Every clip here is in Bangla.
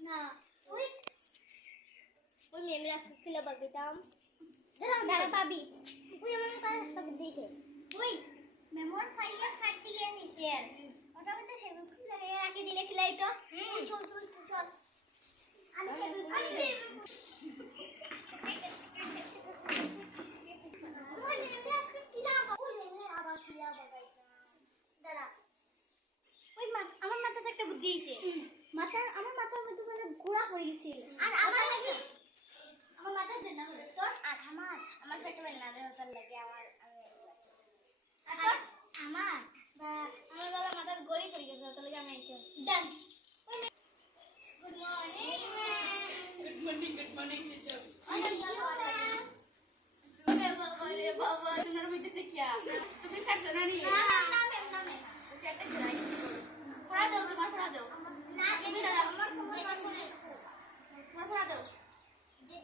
না ওই ওই মেমরা সুকিলা বাগিতাম দাঁড়া পাবি ওই আমার কাছে একটা বুদ্ধি দিয়েছে ওই মেমোর ফাইলটা ফাটিয়ে নিছে ওটা মধ্যে ফেব্রিক লাগিয়ে রাখি দিলে খিলাই তো চল চল চল আমি ফেব্রিক ওই মেমরা আজকে কিলা ওই মেমরা আবার কিলা বাগাইতা দাঁড়া ওই আমার মাথাতে একটা বুদ্ধি দিয়েছে আমার মাথার মধ্যে মানে ঘোড়া পড়ে গেছে আর আমার মাথাতে না হলো তোর আর আমার পেটে না দেওয়া তোর লাগে আমার আমার বাবা মাথার গড়ি পড়ে গেছে তোর লাগে আমি একটু ডান গুড মর্নিং টিচার আরে বাবা তোমার মধ্যে দেখিয়া তুমি খাচ্ছো না নি না ম্যাম সেটা যাই পড়া দাও তোমার পড়া দাও না তুমি দাঁড়া আমার পড়া দাও যে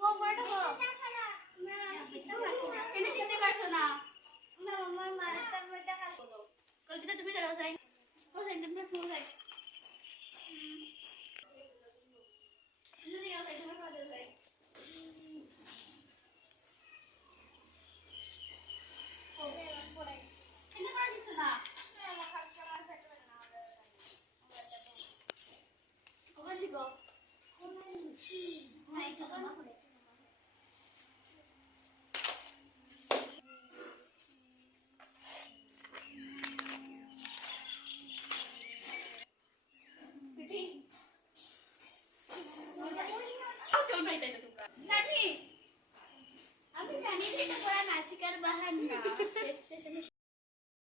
ও পড়া দাও না কেন খেতে পারছো না না আমার মাথার মধ্যে কাজ করো কলকাতা তুমি দাঁড়াও যাই ও সেন্টেন্স প্রশ্ন যাই যদি যাও তোমার পড়া দাও যাই Go. আমি জানি এটা পড়া নাচিকার বাহানা